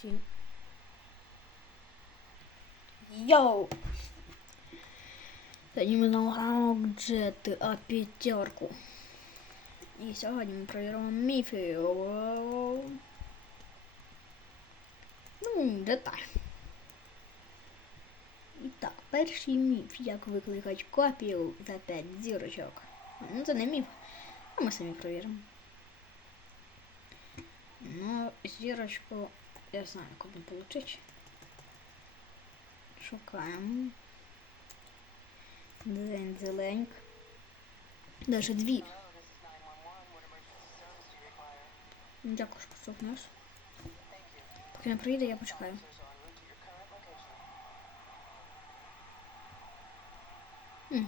усім. Йоу! Сьогодні ми знову граємо в GTA п'ятерку. І сьогодні ми перевіримо міфи. Ну, деталь. І так, перший міф, як викликати копію за 5 зірочок. Ну, це не міф, а ми самі перевіримо. Ну, зірочку я знаю, куди получить. Шукаємо. День зеленьк. Даже дві. Ну, Дякую, що послухаєш. Поки не приїде, я почекаю.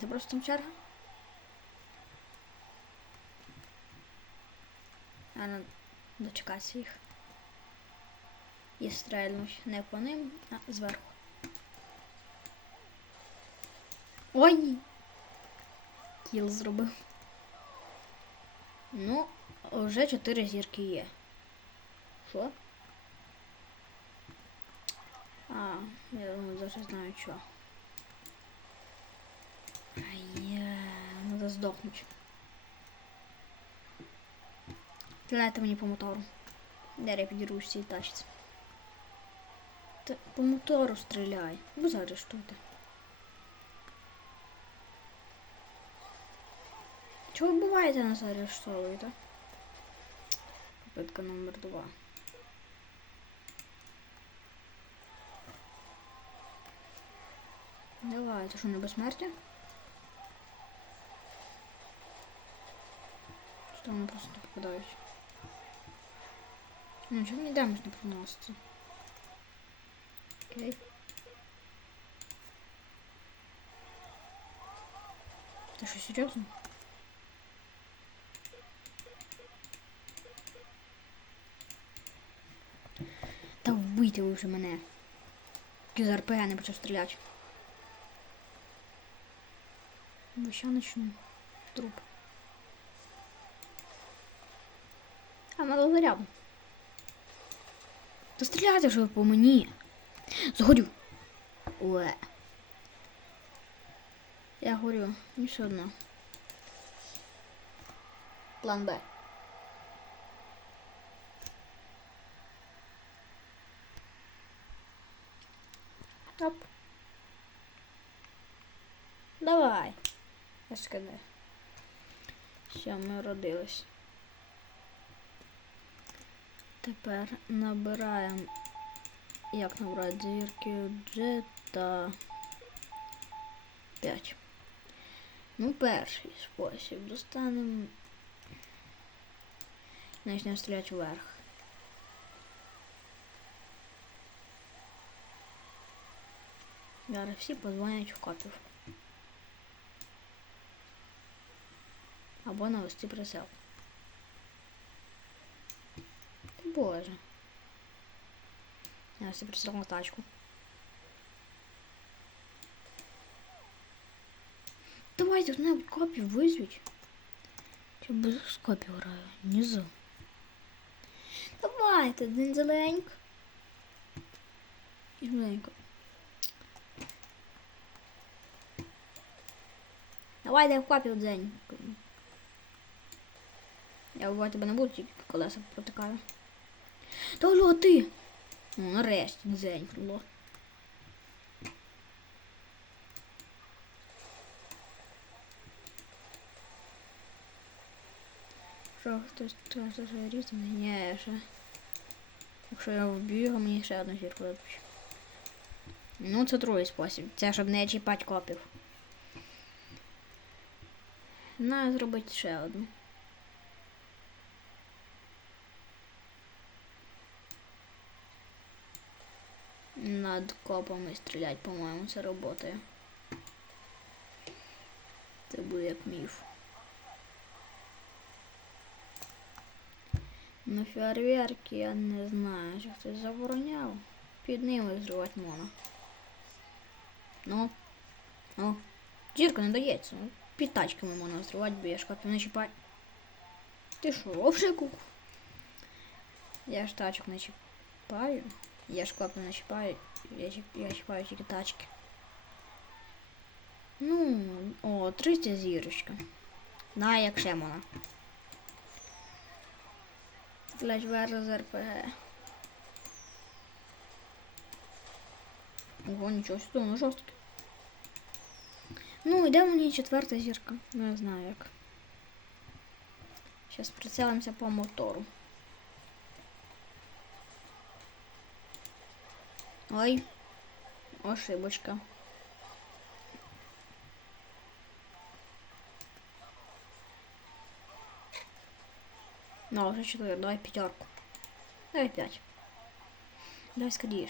Це просто там черга. А ну, дочекатися їх. І стрельнуть не по ним, а зверху. Ой! Кіл зробив. Ну, вже чотири зірки є. Що? А, я даже знаю що. Ай-я, надо здохнуть. Стреляйте мені по мотору. Де я підірвусь цій тачці. Та по мотору стріляй. Ви заарештуйте. Чого ви буваєте нас арештовуєте? Попитка номер два. Давай, це що не безсмертя? Що вони просто попадають? Ну, чому мені демедж не приноситься? Окей. Ти що, серйозно? Та вбийте вже мене. Тільки з РПГ не почав стріляти. Ще начну. Труп. А, надо заряду. Та стріляйте вже по мені. Загорю. Уе. Я горю. Все одно. План Б. Топ. Давай. Скажу. Все, ми родились. Тепер набираємо, як набрати зірки джета 5. Ну, перший спосіб. Достанемо. Почнемо стріляти вверх. Зараз всі позвонять в копів. Або навести прицел. Боже. Навести прицел на тачку. Давайте хто-небудь копів визвіть. Я без копів граю. Внизу. Давайте, один зеленько. І зеленько. Давай дай в копі. Я вбивати тебе не буду, тільки колеса протикаю. Та алло, ти! Ну, нарешті дзень, алло. Що, хтось що я? Ні, ще. Якщо я вб'ю мені ще одну зірку дадуть. Ну, це другий спосіб. Це щоб не чіпати копів. На зробити ще одну. Над копами стрілять, по-моєму, це роботає. Це буде як міф. На фейерверки я не знаю, чи хтось забороняв. Під ними зривати можна. Ну. Ну. Зірка не дається. Ну, Під тачками можна зривати, бо я ж копів не чіпай. Ти що, вовшику? Я ж тачок не чіпаю. Я ж клапан не я, я чіпаю тільки тачки. Ну, о, третя зірочка. На, як ще вона. Блять, верс РПГ. Ого, нічого собі, ну жорстке. Ну, йде мені четверта зірка. Ну, Не знаю як. Зараз прицелимося по мотору. Ой, ошибочка. Ну, уже четыре, давай пятерку. Давай пять. Давай скорее.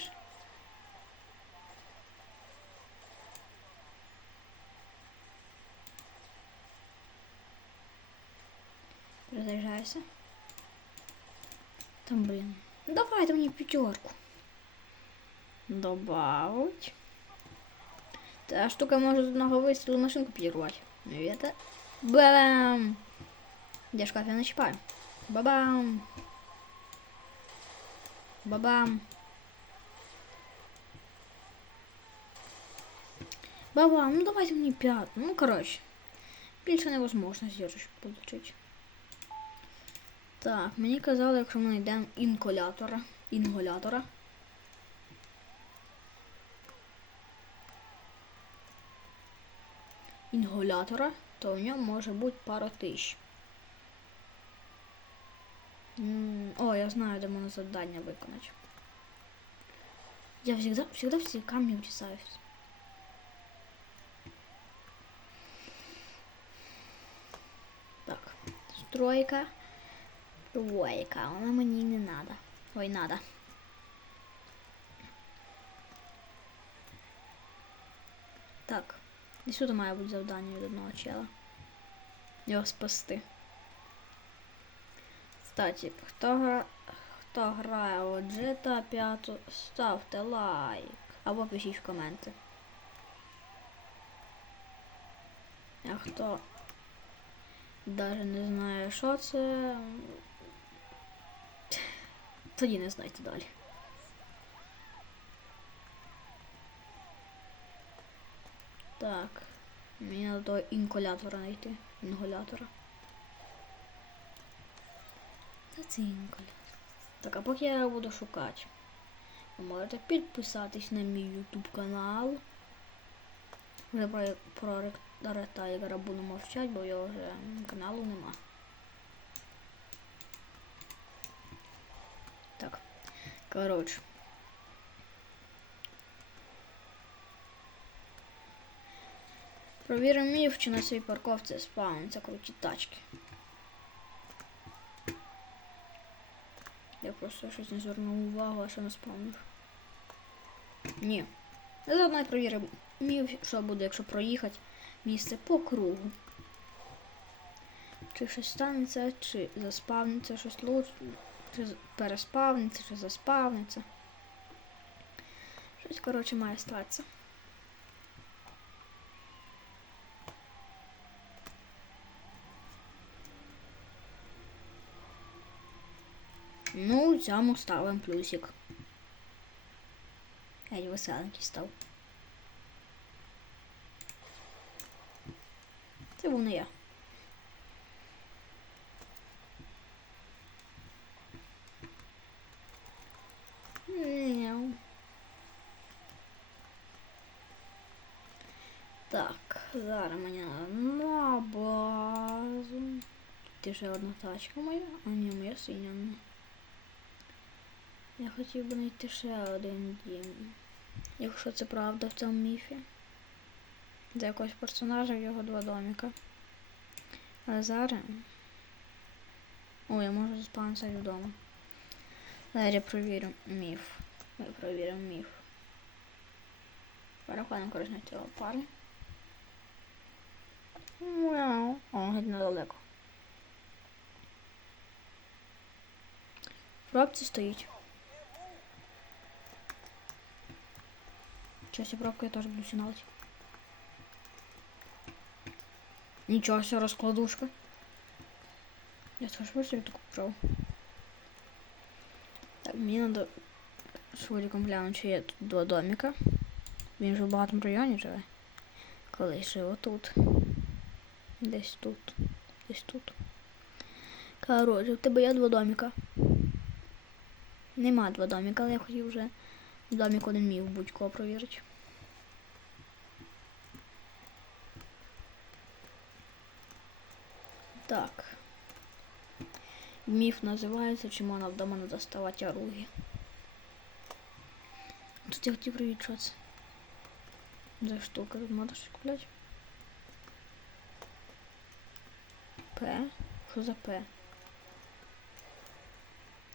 Разряжайся. Там, блин. Давай там мне пятерку. Добавить. Та штука может з одного вистрілу машинку підірвати. Це. Бам! Де шкаф я начіпаю? Бабам! Бабам! Бабам, ну давайте мені п'яту. Ну, коротше. Більше невозможно зірочку получить. Так, мені казали, якщо ми знайдемо інколятора. Інголятора. Інголятора, то в ньому може бути пара тисяч. О, я знаю, де можна завдання виконати. Я всегда, всегда все камни врезаюсь. Так, стройка. Стройка, вона мені не надо. Ой, надо. Так, і сюди має бути завдання від одного чела. Його спасти. Кстати, хто, гра... хто грає у GTA 5, ставте лайк. Або пишіть в коменти. А хто навіть не знає, що це. Тоді не знайте далі. Так. Мені треба того інколятора знайти. Інголятора. Та це інколятор. Так, а поки я буду шукати. Ви можете підписатись на мій YouTube канал. Вже про, про Рек- Тайгера буду мовчати, бо його вже каналу нема. Так. Коротше. Провіримо міф, чи на цій парковці спавняться круті тачки. Я просто щось не звернув увагу, а що не спавнив. Ні. Я заодно і провіримо міф, що буде, якщо проїхати місце по кругу. Чи щось станеться, чи заспавниться щось лучше, чи переспавниться, чи заспавниться. Щось, коротше, має статися. Ну, цьому ставимо плюсик. Геть веселенький став. Це був не я. Так, зараз мені на базу. Ти ще одна тачка моя, а ні, моя синя. Я хотів би знайти ще один дім. Якщо це правда в цьому міфі. За якогось персонажа в його два доміка. Але зараз. О, я можу заспавнитися вдома. Зараз я провірю міф. Ми провіримо міф. Переходимо коротше на цього парня. Мяу. О, геть недалеко. В стоїть. Сейчас я пробку я тоже буду сигналить. Ничего себе, раскладушка. Я тоже себе такую брал. Так, мне надо с швидком гляну, чи є тут два доміка. Він же в багатому районі живе. Колись жив отут. Десь тут. Десь тут. Коротше, в тебе є два доміка. Нема два доміка, але я хотів вже домік один міг будь-кого провірити. Так. Міф називається Чому вона вдома не доставати оруги. Тут я хотів це. За штука тут можна щось купляти. П. Що за П?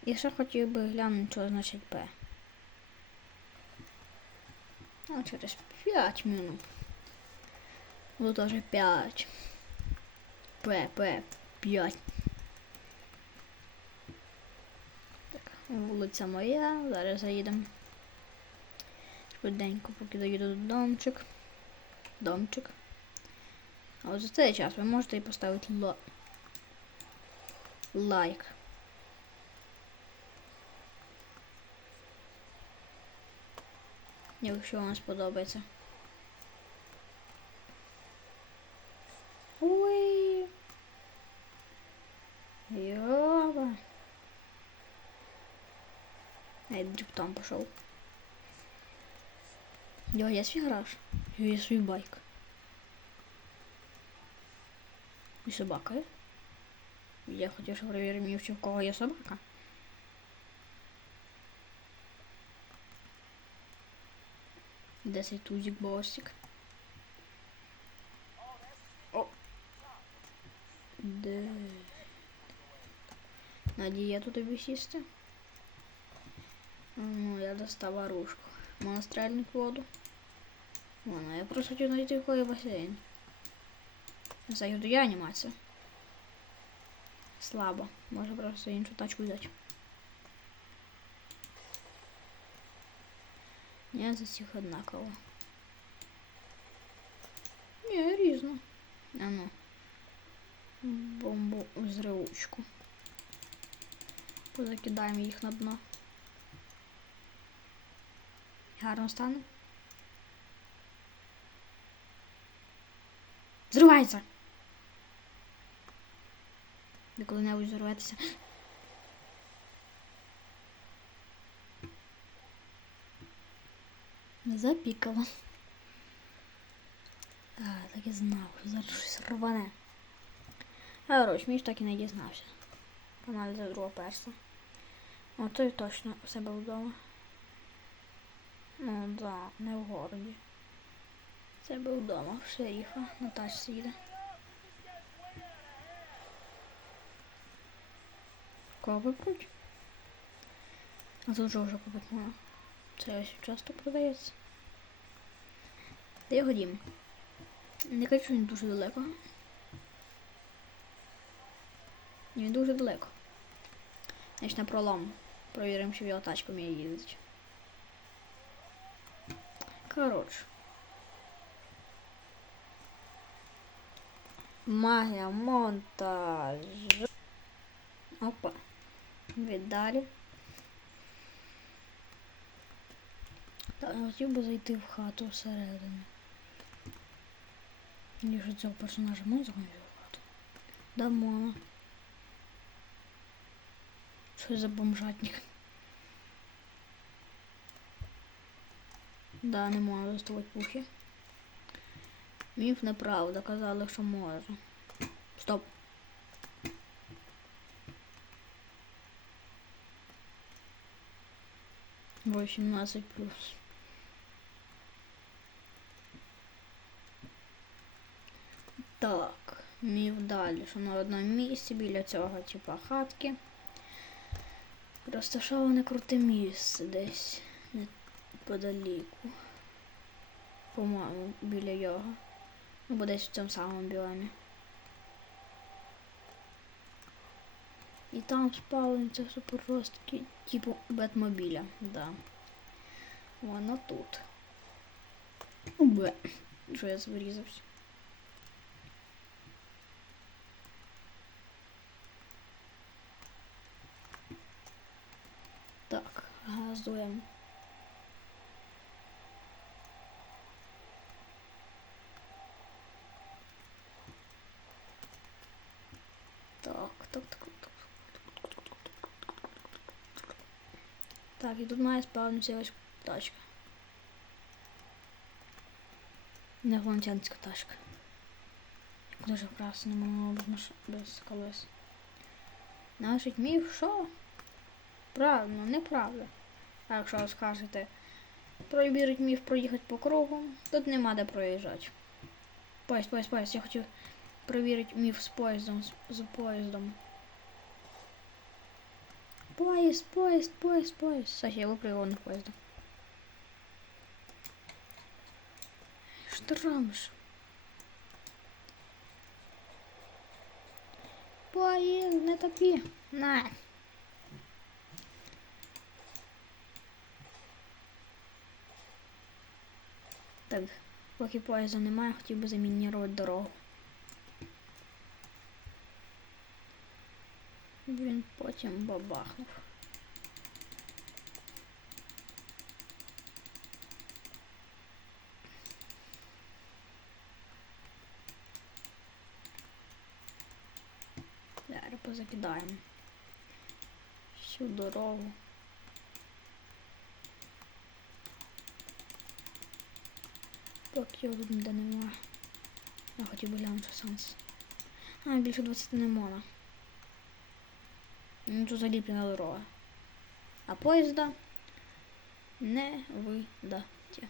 Я ще хотів би глянути, що значить П. А через 5 минут. Вот уже 5. П, П, 5. Так, вулиця моя, зараз заїдемо. Швиденько, поки доїду до домчик. Домчик. А от за цей час ви можете і поставити ло... лайк. Якщо вам сподобається. дрифтом пошел. Йо, я свій гараж. Йо, я свій байк. І собака є? Я хотів, щоб перевірив, чи в кого є собака. Де цей тузик босик? О! Де? Надія тут тобі сісти? Ну, я достав оружку. Можна стрельнуть воду. Ладно, я просто хочу найти в кого басейн. Заїду я анімація. Слабо. Може просто іншу тачку взяти. Я за всіх однаково. Ні, різно. А ну. Бомбу взривучку. Позакидаємо їх на дно. Гарно стане. Зривається! Ви коли-небудь зірветеся. Не запікало. А, так і знав, що зараз щось рване. Коротше, мій ж так і не дізнався. Погнали за другого перса. О, той точно у себе вдома. Ну да, не в городі. Це був вдома, в шеріфа, на тачці їде. Кого випруть? А тут вже вже купити можна. Це ось часто продається. Де його дім? Не кажу, він дуже далеко. Він дуже далеко. Значить на пролом. Провіримо, що його тачка вміє їздити. Коротше. Магія монтажу. Опа. Віддалі. Так, я хотів би зайти в хату всередину. Якщо цього персонажа можна зайти в хату? Да, можна. Що за бомжатник? Да, не можна доставати пухи. Міф неправда, казали, що може. Стоп. Восемнадцать плюс. Так, міф далі, що на одному місці біля цього типа хатки. Розташоване круте місце десь неподаліку. По-моєму, біля його. Ну, бо десь в цьому самому біомі. І там спавниться суперростки, типу Бетмобіля, да. Воно тут. Бе. Що я вирізався? Так, газуємо так, так, так. Так, і тут має спавнитися ось тачка. Неглонтянська тачка. Дуже красно, без, маш... без колес. Значить, міф що? Правильно, неправда. А якщо ви скажете, провірить міф проїхати по кругу, тут нема де проїжджати. Поїзд, поїзд, поїзд. Я хотів провірити міф з поїздом, з, з поїздом. Поїзд, поїзд, поїзд, поїзд. Саші, я його на ти робиш? Поїзд, не топі. На. Так, поки поїзда немає, хотів би замінірувати дорогу. Він потім бабахнув. Зараз позакидаємо всю дорогу. Поки його тут ніде нема. Я хотів би глянути шанс. А, більше 20 не можна. Ну, тут заліплена дорога. А поїзда не видаті.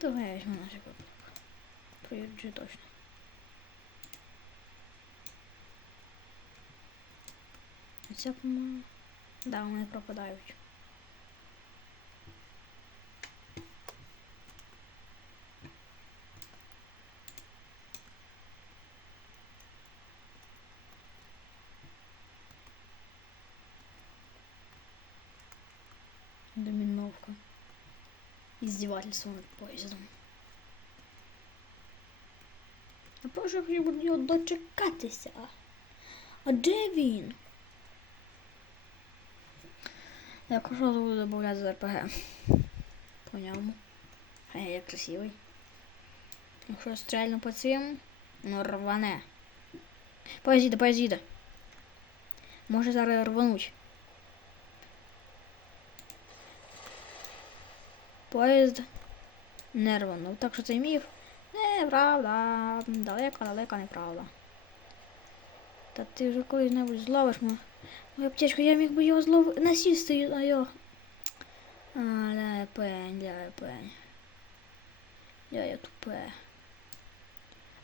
Давай я візьму наш випадок. Проїжджу точно. Оця, по-моєму. Да, вони пропадають. Іздівательство над поїздом. А прошу я його дочекатися. А де він? Якщо що, буду додавати з РПГ. По ньому. А я красивий. Якщо стрельну по цим, ну рване. Поїзда, поїзда. Може зараз рвануть. Поїзд не рванув. Так що цей міф неправда. Далеко неправда. Та ти вже колись-небудь зловиш мене. Мою аптечку, я міг би його зловити. Насісти на його. А, ля пень, ля пень. Я я тупе.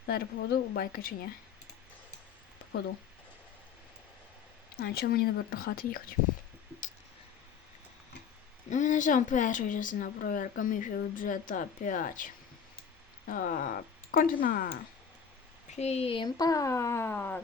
Зараз попаду у байка чи ні? Попаду. А, чому мені не до їхати? Ну і на цьому перша частина проверка міфів GTA 5. А, кончена. Всім пока.